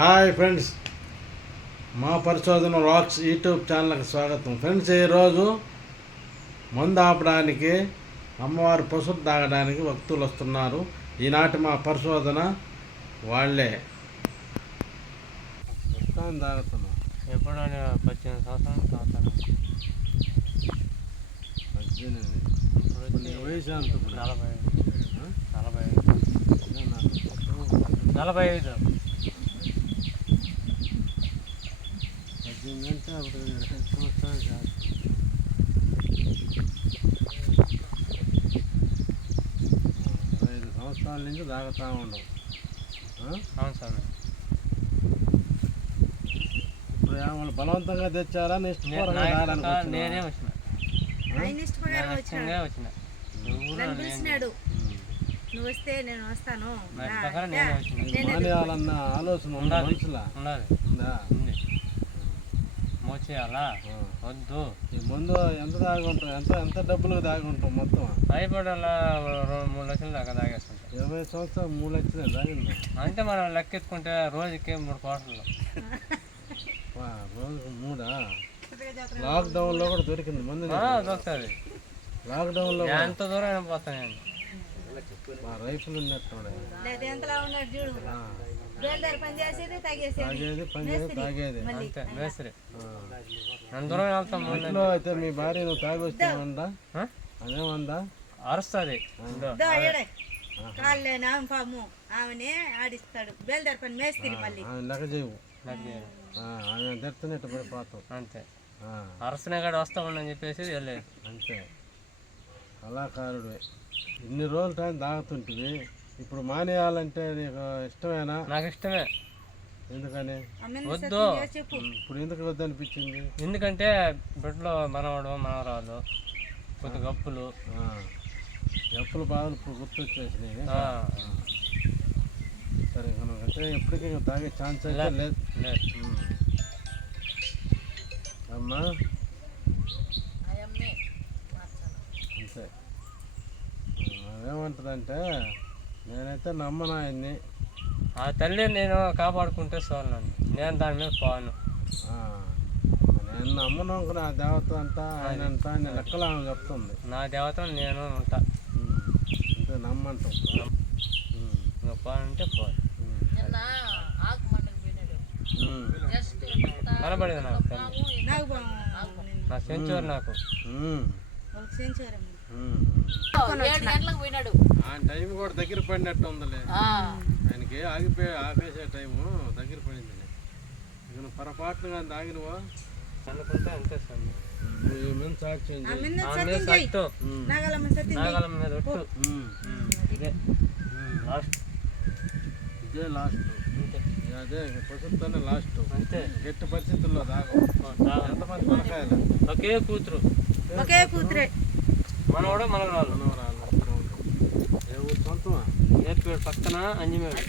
Hi friends, మా పరిశోధన racks YouTube ఛానల్కి స్వాగతం. ఫ్రెండ్స్, ఈరోజు మందు ఆపడానికి అమ్మవారి పసుపు తాగడానికి భక్తులు వస్తున్నారు. ఈనాటి మా పరిశోధన వాళ్ళే తాగుతున్నాం. ఎప్పుడు 18 సంవత్సరాలు తాగుతాను. 18 వయసు అంత 45 అంటే అప్పుడు 2 సంవత్సరాలు కాదు. 5 సంవత్సరాల నుంచి తాగుతూ ఉండవు. అవును. ఇప్పుడు ఏమన్నా బలవంతంగా తెచ్చారా? నేనే వచ్చిన నువ్వు వస్తే నేను వస్తాను మానేయాలన్న ఆలోచన మనుషులా మోచేయాలా వద్దు. ఈ ముందు ఎంత తాగుంటాం? ఎంత డబ్బులకు తాగుంటాం? మొత్తం భయపడాలా 3 లక్షలు దాకా తాగేస్తుంటాం. 20 సంవత్సరాలు 3 లక్షలు తాగింది అంటే మనం లెక్కెత్తుకుంటే రోజుకి 3 కోట్లు. రోజుకు 3. లాక్డౌన్లో కూడా దొరికింది మంది. దొరుకుతుంది. లాక్డౌన్లో ఎంత దూరం అయినా పోతాను నేను. రైఫులు ఉన్నట్టు తాగేది. మేస్త్రి ఎంత దూరం వెళ్తాం. అయితే మీ భార్య నువ్వు తాగి వస్తామందా? అదేమందా? అరుస్తుంది. ఆమెనే ఆడిస్తాడు. బేల్దారి పని మేస్త్రి మళ్ళీ లెక్క చేయవు. ఆమె తెడుతున్నట్టు పడిపోతాం. అంతే. అరసనే కాడ వస్తామని చెప్పేసి వెళ్ళలేదు. అంతే. కళాకారుడు ఇన్ని రోజులు టైం తాగుతుంటివి, ఇప్పుడు మానేయాలంటే నీకు ఇష్టమేనా? నాకు ఇష్టమే. ఎందుకని వద్దు? ఇప్పుడు ఎందుకు వద్దు అనిపించింది? ఎందుకంటే బిడ్డలో మనవడు మనవరాలు కొద్ది గప్పులు బాధలు ఇప్పుడు గుర్తొచ్చేసినాయి. సరే అంటే ఎప్పటికీ తాగే ఛాన్స్ అయితే లేదు. అమ్మా అంతే. అదేమంటుందంటే నేనైతే నమ్మను ఆయన్ని. ఆ తల్లి నేను కాపాడుకుంటే చాలు. నేను దాని మీద పోను. నేను నమ్మను. నా దేవత అంతా ఆయన అంతా ఆయన లెక్కలు ఆమె చెప్తుంది. నా దేవత నేను ఉంటా. అంతే, నమ్మంటాం. నువ్వు పోనంటే పోను. కనబడేది నాకు తల్లి. నా సెంచురీ నాకు. టైం కూడా దగ్గర పడినట్టు ఉందిలే. ఆయనకి ఆపేసే టైము దగ్గర పడింది. ఇక పొరపాటును కానీ తాగినవా అనుకుంటే అంతే సార్. సాక్ష్యం నాగలం మీద ఒట్టు. ఇదే లాస్ట్. అదే పసుపుతోనే లాస్ట్. అంతే. గట్టి పరిస్థితుల్లో ఎంతమంది పిల్లకాయలు? ఒకే కూతురే. మనవడు మనవరాలు. ఏ ఊరు సొంతమా? ఏర్పేడు పక్కన అంజమేడు.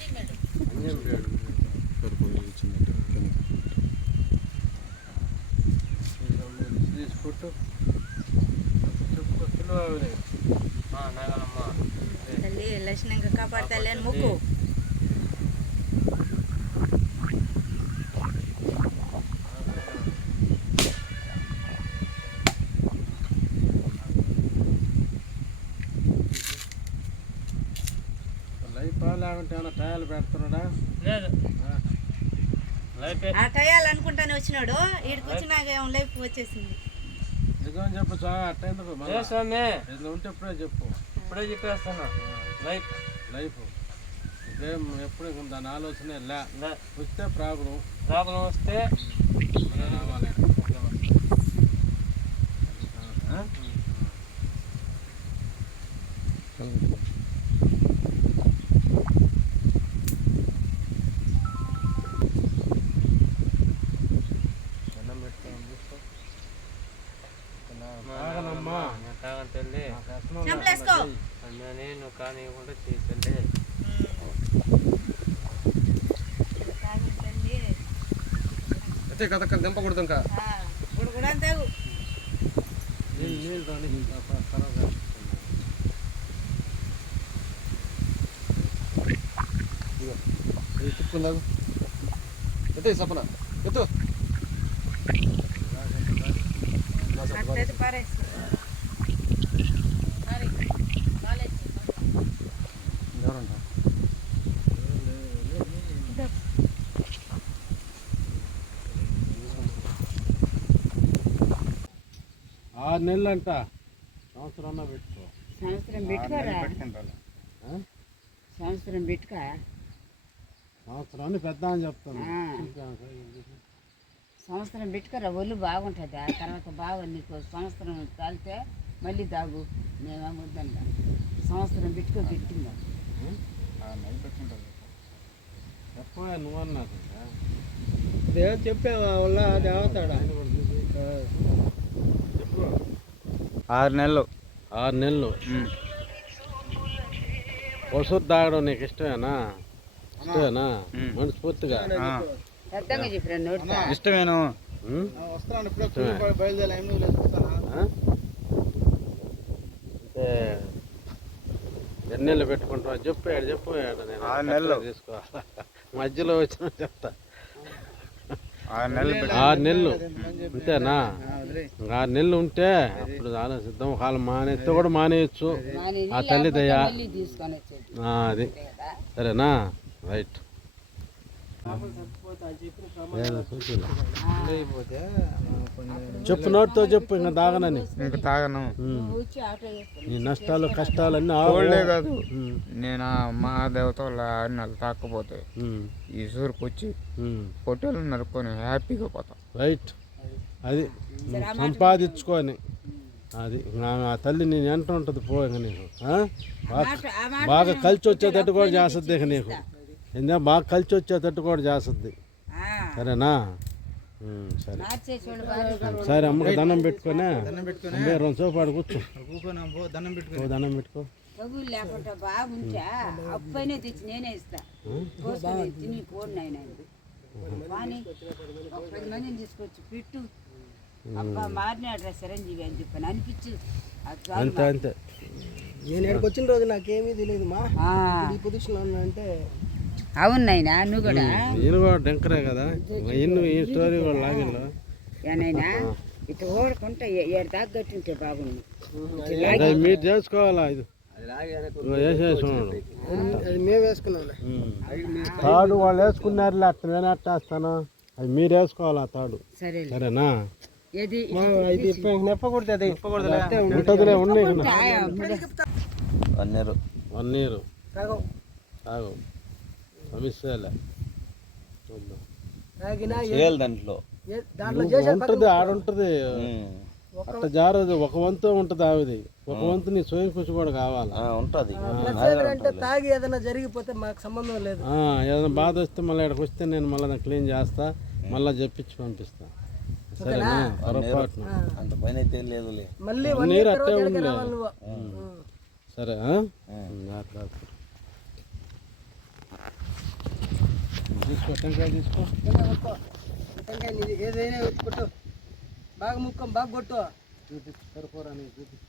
తీసుకుంటూ నాగలమ్మ తల్లి లక్షణంగా కాపాడతాలే అని మొక్కు. లేకుంటే ఏమైనా టయాలు పెడుతున్నాడా? లేదు. ఆ టయాలు అనుకుంటానే వచ్చినాడు. ఈడికి వచ్చినాక లైఫ్ వచ్చేసింది. నిజం చెప్పు అట్టేందుకు స్వామి. ఇట్లా ఉంటే ఇప్పుడే చెప్పు. ఇప్పుడే చెప్పేస్తాను. లైఫ్ ఇదేం ఎప్పుడు దాని ఆలోచన వస్తే ప్రాబ్లం వస్తే రావాలి. నేను కానివ్వకుండా చేసండి. అయితే కథ దింపకూడదు. ఇంకా నీళ్ళు ఎత్తే సపన ఎత్తు అట్లయితే పారేసి ఎవరంట 6 నెలలు అంట సంవత్సరం పెట్టుకో సంవత్సరం పెట్టుకోరా సంవత్సరం పెట్టుకో సంవత్సరాన్ని పెద్ద అని చెప్తాను సంవత్సరం పెట్టుకోరా ఒళ్ళు బాగుంటుంది ఆ తర్వాత బాగా నీకు సంవత్సరం తాలితే మళ్ళీ తాగు నేను వద్దంట సంవత్సరం పెట్టుకో పెట్టిందా చెప్పా నువ్వన్నా చెప్పే వాళ్ళ దేవతాడా 6 నెలలు 6 నెలలు వసూరు తాగడం నీకు ఇష్టమేనా మనస్ఫూర్తిగా అర్థంగా చెప్పిన ఇష్టమేను అంటే ఎన్ని నెలలు పెట్టుకుంటావు చెప్పు నేను 6 నెలలు తీసుకోవాలి మధ్యలో వచ్చిన చెప్తా 6 నెలలు 6 నెలలు అంతేనా 6 నెలలు ఉంటే అప్పుడు ఆలోచిద్దాం కాలం మానేస్తే కూడా మానేయచ్చు ఆ తల్లి దయ అది సరేనా రైట్ చెప్పు నోటితో చెప్పు ఇంకా తాగనని ఇంకా తాగను నీ నష్టాలు కష్టాలన్నీ కోళ్ళే కాదు నేను మా దేవత వాళ్ళ ఆడినాలు తాకపోతే ఈ సూరుకు వచ్చి పొట్టేలు నరుక్కొని హ్యాపీగా పోతాం రైట్ అది సంపాదించుకొని అది ఆ తల్లి నేను ఎంత ఉంటుంది పో ఇంక నీకు బాగా కలిసి వచ్చేటట్టు కూడా చేస్తుంది ఇక నీకు ఏందా బాగా కలిసి వచ్చేటట్టు కూడా చేస్తుంది సరేనా సరే సరే అమ్మకి దండం పెట్టుకొని 2 సేపు కూర్చో దండం పెట్టుకో డబ్బులు లేకుండా బాగుంటా అప్పైనా తెచ్చి నేనే ఇస్తా తిని పోను నాయన కానీ ఒక 10 మందిని తీసుకొచ్చి పెట్టు అబ్బా మారినాడు చిరంజీవి అని చెప్పాను అనిపించు అంతే అంతే నేను ఇక్కడికి వచ్చిన రోజు నాకేమీ తెలియదు మా ఈ పొజిషన్లో ఉన్నా అంటే అవును నాయనా నువ్వు కూడా ఈయన కూడా డెంకరే కదా ఈ స్టోరీ కూడా లాగిల్లో ఏనైనా ఇట్లా ఓడకుంటా 7 దాకా కట్టుంటే బాగుంది మీరు చేసుకోవాలా ఇది వేసేసుకున్నాడు అది మేము వేసుకున్నాం తాడు వాళ్ళు వేసుకున్నారు అట్లా నేను అట్టేస్తాను అది మీరు వేసుకోవాలా తాడు సరే సరేనా ఇది నెప్పకూడదు ఉంటుందిలే ఉన్నాయి 1 year తాగు సమస్యలే దాంట్లో ఉంటుంది ఆడుంటుంది అట్ట జారదు ఒక వంతు ఉంటుంది ఆవిది ఒక వంతు నీ స్వయం కృషి కూడా కావాలి ఉంటుంది అంటే తాగి ఏదైనా జరిగిపోతే మాకు సంబంధం లేదు ఏదైనా బాధ వస్తే మళ్ళీ ఇక్కడికి వస్తే నేను మళ్ళీ క్లీన్ చేస్తా మళ్ళీ చెప్పించి పంపిస్తా సరేనా పొరపాటున అంత పైన అయితే లేదులే మళ్ళీ నీరు అట్టే ఉండలే సరే అట్లా తీసుకో టెంకాయ తీసుకో ఏదైనా కొట్టు బాగా ముక్కం బాగా కొట్టు చూపించు సరిపోరా నీకు చూపించు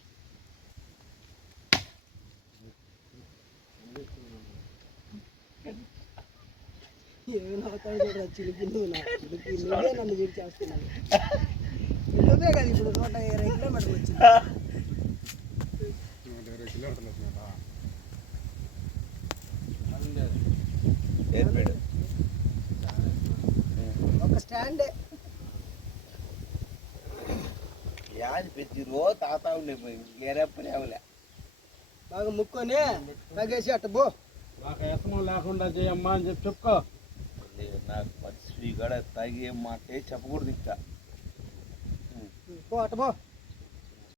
ఏమైనా అవుతాయి చూడరా చిలిపి నువ్వే నన్ను వీడి చేస్తున్నాను నువ్వే కదా ఇప్పుడు 120 కిలోమీటర్లు వచ్చింది ఒక స్టాండే యాది ప్రతిరో తాతా ఉండే వేరేపని అవలే బాగా ముక్కొని తగేసి అట్ట బో మాకు ఎసమం లేకుండా చేయమ్మా అని చెప్పి చెప్పుకో నాకు పరిస్థితి కూడా తాగి మాటే చెప్పకూడదు ఇంకా పో అట్ట పో